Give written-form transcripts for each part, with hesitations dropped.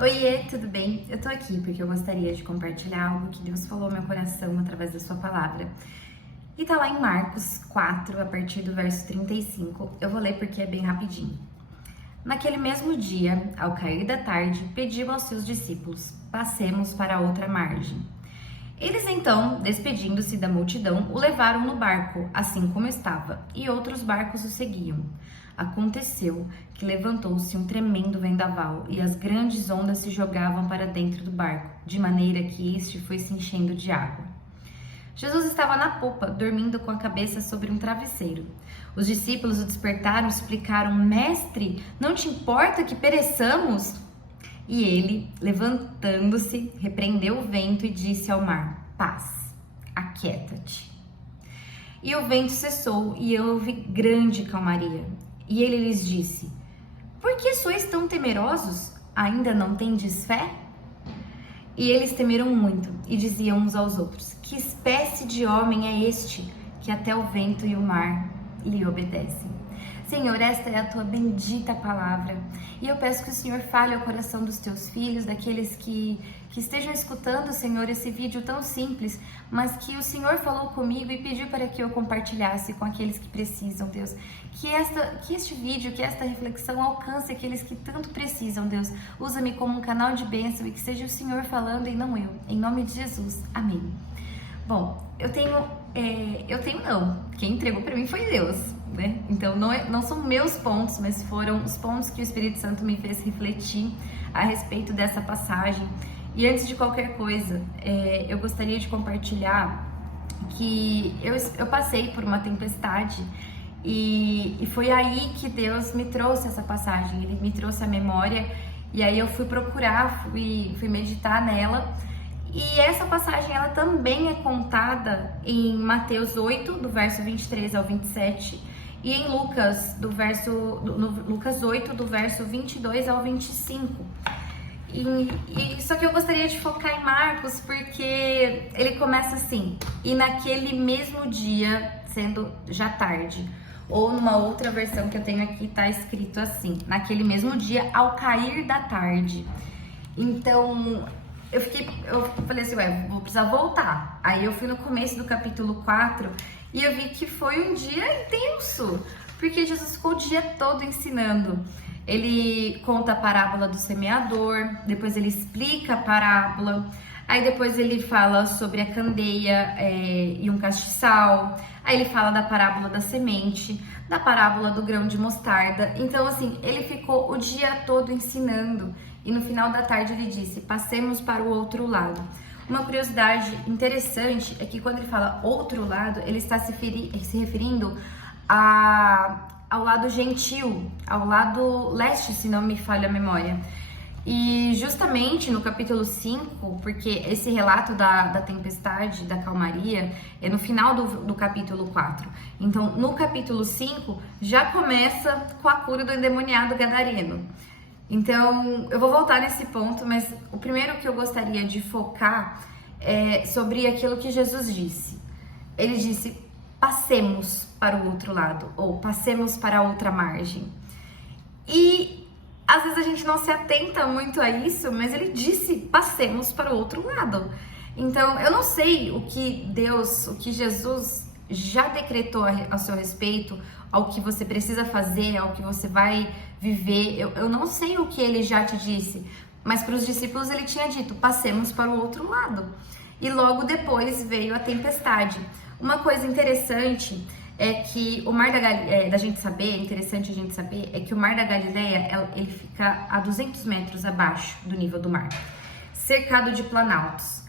Oiê, tudo bem? Eu tô aqui porque eu gostaria de compartilhar algo que Deus falou ao meu coração através da sua palavra. E tá lá em Marcos 4, a partir do verso 35. Eu vou ler porque é bem rapidinho. Naquele mesmo dia, ao cair da tarde, pediu aos seus discípulos: passemos para a outra margem. Eles então, despedindo-se da multidão, o levaram no barco, assim como estava, e outros barcos o seguiam. Aconteceu que levantou-se um tremendo vendaval, e as grandes ondas se jogavam para dentro do barco, de maneira que este foi se enchendo de água. Jesus estava na popa, dormindo com a cabeça sobre um travesseiro. Os discípulos o despertaram e explicaram: Mestre, não te importa que pereçamos? E ele, levantando-se, repreendeu o vento e disse ao mar: Paz, aquieta-te. E o vento cessou e houve grande calmaria. E ele lhes disse: Por que sois tão temerosos? Ainda não tendes fé? E eles temeram muito e diziam uns aos outros: Que espécie de homem é este, que até o vento e o mar lhe obedecem? Senhor, esta é a tua bendita palavra. E eu peço que o Senhor fale ao coração dos teus filhos, daqueles que estejam escutando, Senhor, esse vídeo tão simples, mas que o Senhor falou comigo e pediu para que eu compartilhasse com aqueles que precisam, Deus. Que este vídeo, que esta reflexão alcance aqueles que tanto precisam, Deus. Usa-me como um canal de bênção e que seja o Senhor falando e não eu. Em nome de Jesus. Amém. Bom, quem entregou para mim foi Deus, né? Então não são meus pontos, mas foram os pontos que o Espírito Santo me fez refletir a respeito dessa passagem. E antes de qualquer coisa, eu gostaria de compartilhar que eu passei por uma tempestade e foi aí que Deus me trouxe essa passagem, Ele me trouxe a memória e aí eu fui procurar, fui meditar nela. E essa passagem, ela também é contada em Mateus 8, do verso 23 ao 27, e em Lucas 8, do verso 22 ao 25. Só que eu gostaria de focar em Marcos, porque ele começa assim: e naquele mesmo dia, sendo já tarde. Ou numa outra versão que eu tenho aqui, tá escrito assim: naquele mesmo dia, ao cair da tarde. Então eu falei assim, vou precisar voltar. Aí eu fui no começo do capítulo 4 e eu vi que foi um dia intenso, porque Jesus ficou o dia todo ensinando. Ele conta a parábola do semeador, depois ele explica a parábola, aí depois ele fala sobre a candeia e um castiçal, aí ele fala da parábola da semente, da parábola do grão de mostarda. Então assim, ele ficou o dia todo ensinando. E no final da tarde ele disse: passemos para o outro lado. Uma curiosidade interessante é que quando ele fala outro lado, ele está se referindo ao lado gentil, ao lado leste, se não me falha a memória. E justamente no capítulo 5, porque esse relato da tempestade, da calmaria, é no final do capítulo 4. Então, no capítulo 5, já começa com a cura do endemoniado gadareno. Então, eu vou voltar nesse ponto, mas o primeiro que eu gostaria de focar é sobre aquilo que Jesus disse. Ele disse: passemos para o outro lado, ou passemos para a outra margem. E às vezes a gente não se atenta muito a isso, mas ele disse: passemos para o outro lado. Então, eu não sei o que Jesus já decretou a seu respeito, ao que você precisa fazer, ao que você vai viver. Eu não sei o que ele já te disse, mas para os discípulos ele tinha dito: passemos para o outro lado. E logo depois veio a tempestade. Uma coisa interessante é que o Mar da Galileia, interessante a gente saber, é que o Mar da Galileia, ele fica a 200 metros abaixo do nível do mar, cercado de planaltos.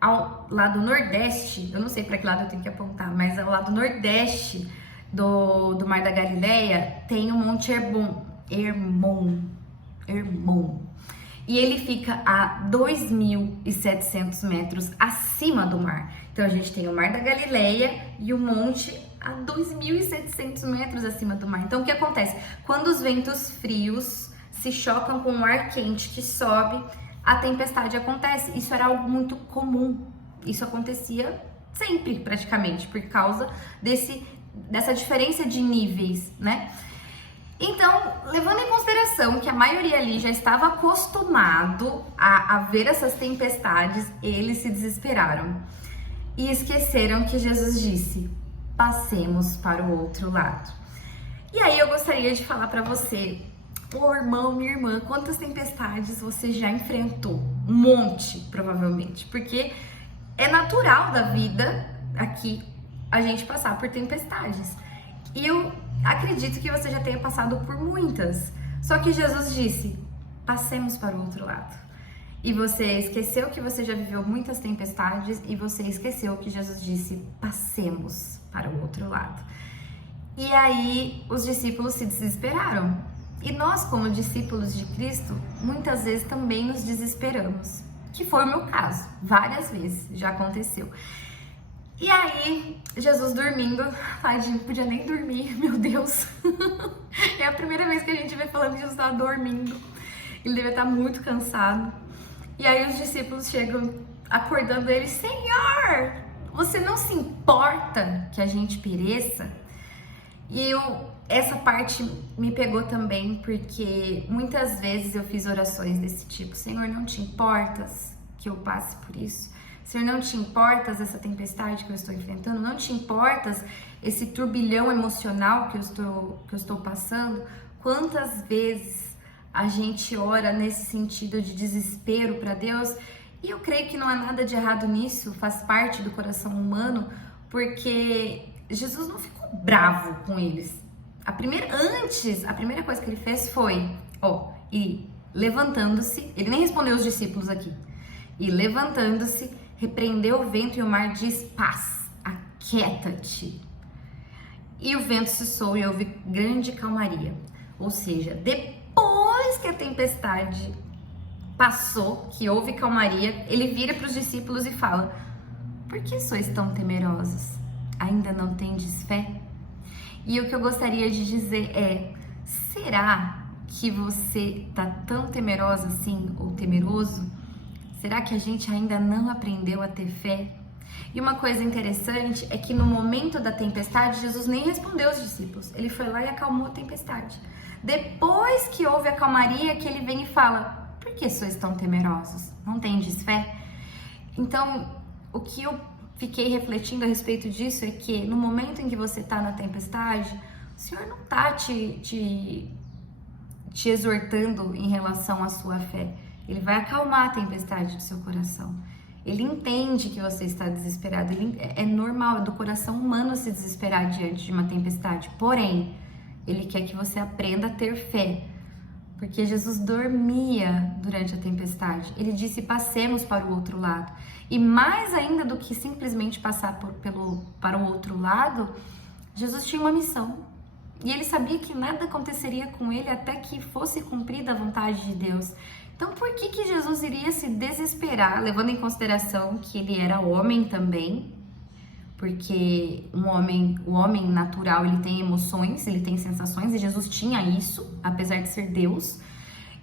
Ao lado nordeste, eu não sei para que lado eu tenho que apontar, mas ao lado nordeste do Mar da Galileia tem o Monte Hermon. E ele fica a 2.700 metros acima do mar. Então a gente tem o Mar da Galileia e o monte a 2.700 metros acima do mar. Então o que acontece? Quando os ventos frios se chocam com o ar quente que sobe, a tempestade acontece. Isso era algo muito comum. Isso acontecia sempre, praticamente, por causa dessa diferença de níveis, né? Então, levando em consideração que a maioria ali já estava acostumado a ver essas tempestades, eles se desesperaram e esqueceram que Jesus disse: passemos para o outro lado. E aí eu gostaria de falar para você, ô irmão, minha irmã, quantas tempestades você já enfrentou? Um monte, provavelmente, porque é natural da vida aqui a gente passar por tempestades. E eu acredito que você já tenha passado por muitas. Só que Jesus disse: passemos para o outro lado. E você esqueceu que você já viveu muitas tempestades e você esqueceu que Jesus disse: passemos para o outro lado. E aí os discípulos se desesperaram. E nós, como discípulos de Cristo, muitas vezes também nos desesperamos. Que foi o meu caso, várias vezes já aconteceu. E aí, Jesus dormindo, tadinho, não podia nem dormir, meu Deus. É a primeira vez que a gente vê falando que Jesus estava dormindo. Ele devia estar muito cansado. E aí os discípulos chegam acordando ele: Senhor, você não se importa que a gente pereça? E essa parte me pegou também, porque muitas vezes eu fiz orações desse tipo: Senhor, não te importas que eu passe por isso? Senhor, não te importas essa tempestade que eu estou enfrentando? Não te importas esse turbilhão emocional que eu estou passando? Quantas vezes a gente ora nesse sentido de desespero para Deus? E eu creio que não há nada de errado nisso, faz parte do coração humano, porque Jesus não ficou bravo com eles. A primeira coisa que ele fez foi, e levantando-se, ele nem respondeu os discípulos aqui, e levantando-se, repreendeu o vento e o mar, diz: paz, aquieta-te. E o vento cessou e houve grande calmaria. Ou seja, depois que a tempestade passou, que houve calmaria, ele vira para os discípulos e fala: por que sois tão temerosos? Ainda não tendes fé? E o que eu gostaria de dizer é: será que você está tão temerosa assim, ou temeroso? Será que a gente ainda não aprendeu a ter fé? E uma coisa interessante é que no momento da tempestade, Jesus nem respondeu aos discípulos. Ele foi lá e acalmou a tempestade. Depois que houve a calmaria, que ele vem e fala: por que sois tão temerosos? Não tendes fé? Então, o que eu fiquei refletindo a respeito disso é que no momento em que você está na tempestade, o Senhor não está te exortando em relação à sua fé. Ele vai acalmar a tempestade do seu coração. Ele entende que você está desesperado. É normal, é do coração humano se desesperar diante de uma tempestade. Porém, ele quer que você aprenda a ter fé. Porque Jesus dormia durante a tempestade. Ele disse: passemos para o outro lado. E mais ainda do que simplesmente passar para o outro lado, Jesus tinha uma missão. E ele sabia que nada aconteceria com ele até que fosse cumprida a vontade de Deus. Então, por que Jesus iria se desesperar, levando em consideração que ele era homem também? Porque o homem natural, ele tem emoções, ele tem sensações, e Jesus tinha isso, apesar de ser Deus.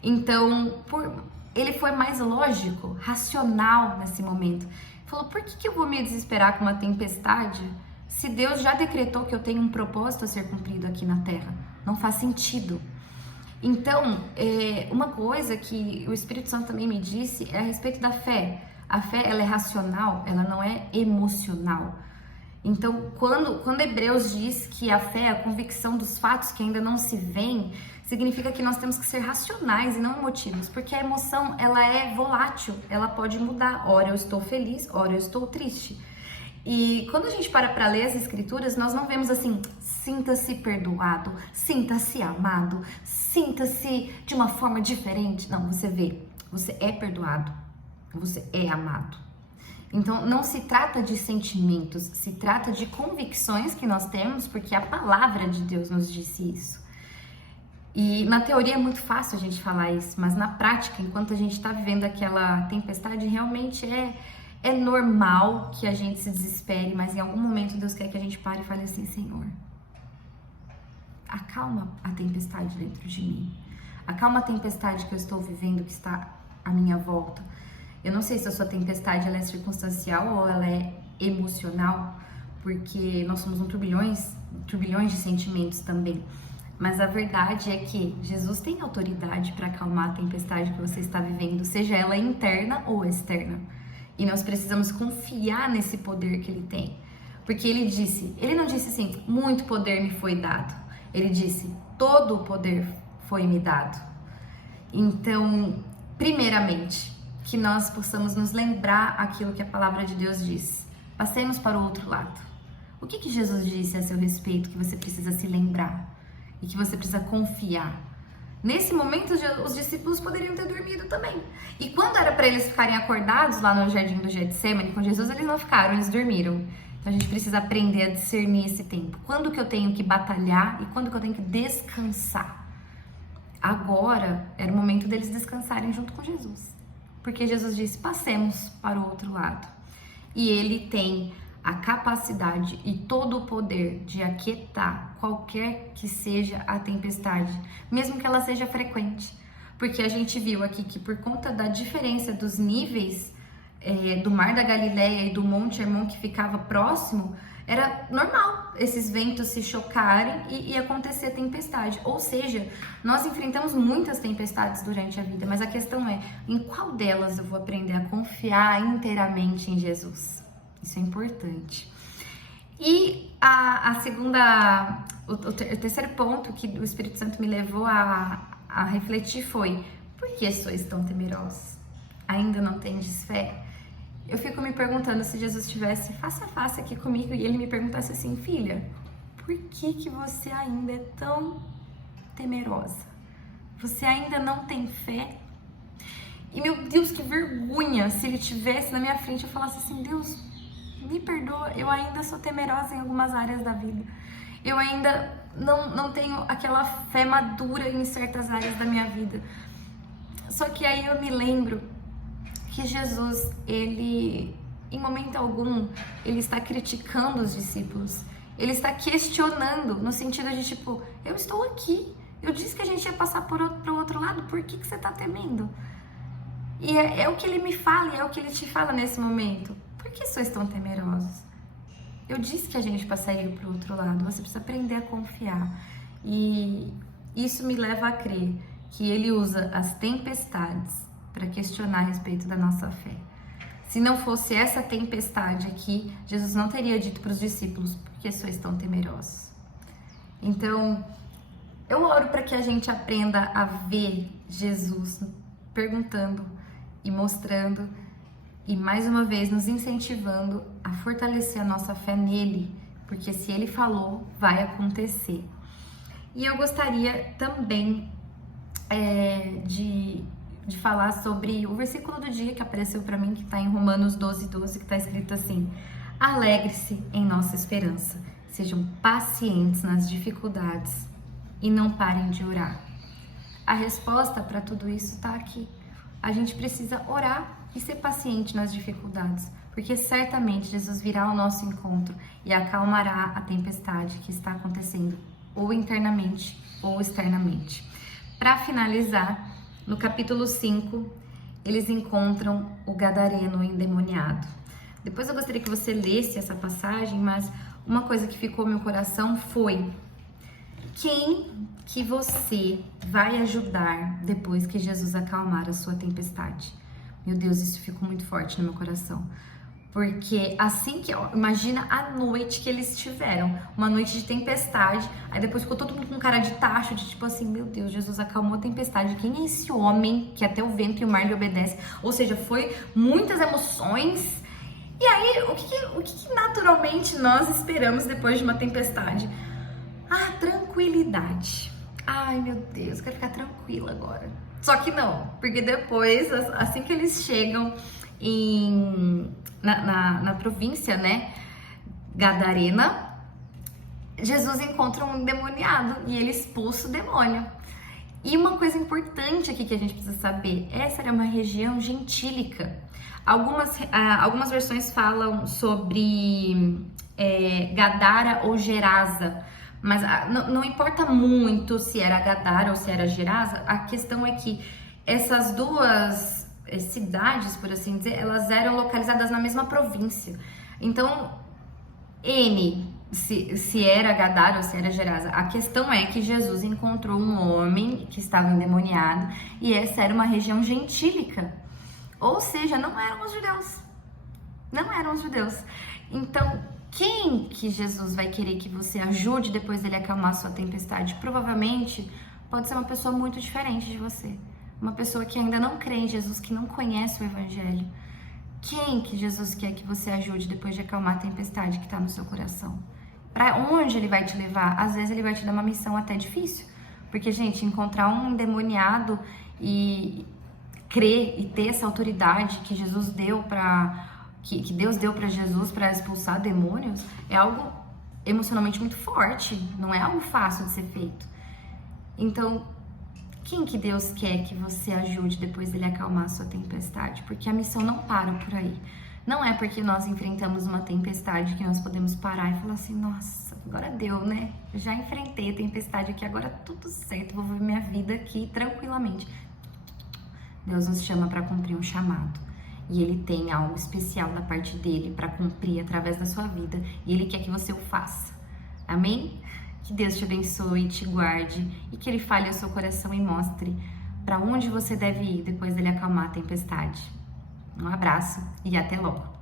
Então, ele foi mais lógico, racional nesse momento. Ele falou: por que eu vou me desesperar com uma tempestade se Deus já decretou que eu tenho um propósito a ser cumprido aqui na Terra? Não faz sentido. Então, uma coisa que o Espírito Santo também me disse é a respeito da fé. A fé, ela é racional, ela não é emocional. Então, quando Hebreus diz que a fé é a convicção dos fatos que ainda não se veem, significa que nós temos que ser racionais e não emotivos, porque a emoção, ela é volátil, ela pode mudar. Ora eu estou feliz, ora eu estou triste. E quando a gente para ler as escrituras, nós não vemos assim: sinta-se perdoado, sinta-se amado, sinta-se de uma forma diferente. Não, você vê, você é perdoado, você é amado. Então, não se trata de sentimentos, se trata de convicções que nós temos, porque a palavra de Deus nos disse isso. E na teoria é muito fácil a gente falar isso, mas na prática, enquanto a gente está vivendo aquela tempestade, realmente é normal que a gente se desespere, mas em algum momento Deus quer que a gente pare e fale assim: Senhor, acalma a tempestade dentro de mim. Acalma a tempestade que eu estou vivendo, que está à minha volta. Eu não sei se a sua tempestade ela é circunstancial ou ela é emocional, porque nós somos turbilhões de sentimentos também. Mas a verdade é que Jesus tem autoridade para acalmar a tempestade que você está vivendo, seja ela interna ou externa. E nós precisamos confiar nesse poder que ele tem. Porque ele não disse assim, muito poder me foi dado. Ele disse, todo o poder foi me dado. Então, primeiramente, que nós possamos nos lembrar aquilo que a palavra de Deus diz. Passemos para o outro lado. O que Jesus disse a seu respeito que você precisa se lembrar e que você precisa confiar? Nesse momento, os discípulos poderiam ter dormido também. E quando era para eles ficarem acordados lá no jardim do Getsemane com Jesus, eles não ficaram, eles dormiram. Então a gente precisa aprender a discernir esse tempo. Quando que eu tenho que batalhar e quando que eu tenho que descansar? Agora era o momento deles descansarem junto com Jesus. Porque Jesus disse, passemos para o outro lado. E ele tem a capacidade e todo o poder de aquietar qualquer que seja a tempestade, mesmo que ela seja frequente. Porque a gente viu aqui que por conta da diferença dos níveis do Mar da Galileia e do Monte Hermon que ficava próximo, era normal esses ventos se chocarem e acontecer tempestade. Ou seja, nós enfrentamos muitas tempestades durante a vida, mas a questão é, em qual delas eu vou aprender a confiar inteiramente em Jesus? Isso é importante. E o terceiro ponto que o Espírito Santo me levou a refletir foi: por que sois tão temerosos? Ainda não tendes fé? Eu fico me perguntando se Jesus estivesse face a face aqui comigo e ele me perguntasse assim: filha, por que você ainda é tão temerosa? Você ainda não tem fé? E meu Deus, que vergonha se ele estivesse na minha frente e eu falasse assim: Deus, me perdoa, eu ainda sou temerosa em algumas áreas da vida. Eu ainda não tenho aquela fé madura em certas áreas da minha vida. Só que aí eu me lembro que Jesus, ele, em momento algum, ele está criticando os discípulos. Ele está questionando, no sentido de tipo, eu estou aqui. Eu disse que a gente ia passar para o outro lado, por que você está temendo? E é o que ele me fala, e é o que ele te fala nesse momento. Por que sois tão temerosos? Eu disse que a gente passaria para o outro lado, você precisa aprender a confiar. E isso me leva a crer que ele usa as tempestades para questionar a respeito da nossa fé. Se não fosse essa tempestade aqui, Jesus não teria dito para os discípulos: por que sois tão temerosos? Então, eu oro para que a gente aprenda a ver Jesus perguntando e mostrando e mais uma vez nos incentivando a fortalecer a nossa fé nele, porque se ele falou, vai acontecer. E eu gostaria também de falar sobre o versículo do dia que apareceu para mim, que está em Romanos 12:12, que está escrito assim: alegre-se em nossa esperança, sejam pacientes nas dificuldades e não parem de orar. A resposta para tudo isso está aqui. A gente precisa orar e ser paciente nas dificuldades, porque certamente Jesus virá ao nosso encontro e acalmará a tempestade que está acontecendo, ou internamente ou externamente. Para finalizar, no capítulo 5, eles encontram o gadareno endemoniado. Depois eu gostaria que você lesse essa passagem, mas uma coisa que ficou no meu coração foi: quem que você vai ajudar depois que Jesus acalmar a sua tempestade? Meu Deus, isso ficou muito forte no meu coração. Porque assim que, imagina a noite que eles tiveram, uma noite de tempestade, aí depois ficou todo mundo com cara de tacho, de tipo assim, meu Deus, Jesus acalmou a tempestade, quem é esse homem que até o vento e o mar lhe obedecem? Ou seja, foi muitas emoções. E aí, o que naturalmente nós esperamos depois de uma tempestade? Ah, tranquilidade. Ai, meu Deus, quero ficar tranquila agora. Só que não, porque depois, assim que eles chegam na província, né, Gadarena, Jesus encontra um endemoniado e ele expulsa o demônio. E uma coisa importante aqui que a gente precisa saber: essa era uma região gentílica. Algumas versões falam sobre Gadara ou Gerasa, mas não importa muito se era Gadara ou se era Gerasa. A questão é que essas duas cidades, por assim dizer, elas eram localizadas na mesma província. Então, se era Gadara ou se era Gerasa. A questão é que Jesus encontrou um homem que estava endemoniado e essa era uma região gentílica. Ou seja, não eram os judeus. Não eram os judeus. Então, quem que Jesus vai querer que você ajude depois dele acalmar sua tempestade? Provavelmente pode ser uma pessoa muito diferente de você. Uma pessoa que ainda não crê em Jesus, que não conhece o Evangelho. Quem que Jesus quer que você ajude depois de acalmar a tempestade que está no seu coração? Para onde ele vai te levar? Às vezes ele vai te dar uma missão até difícil. Porque, gente, encontrar um endemoniado e crer e ter essa autoridade que Jesus deu que Deus deu para Jesus para expulsar demônios é algo emocionalmente muito forte. Não é algo fácil de ser feito. Então, quem que Deus quer que você ajude depois dele acalmar a sua tempestade? Porque a missão não para por aí. Não é porque nós enfrentamos uma tempestade que nós podemos parar e falar assim, nossa, agora deu, né? Eu já enfrentei a tempestade aqui, agora tudo certo, vou viver minha vida aqui tranquilamente. Deus nos chama para cumprir um chamado. E Ele tem algo especial da parte dele para cumprir através da sua vida. E Ele quer que você o faça. Amém? Que Deus te abençoe, te guarde e que Ele fale ao seu coração e mostre para onde você deve ir depois dele acalmar a tempestade. Um abraço e até logo!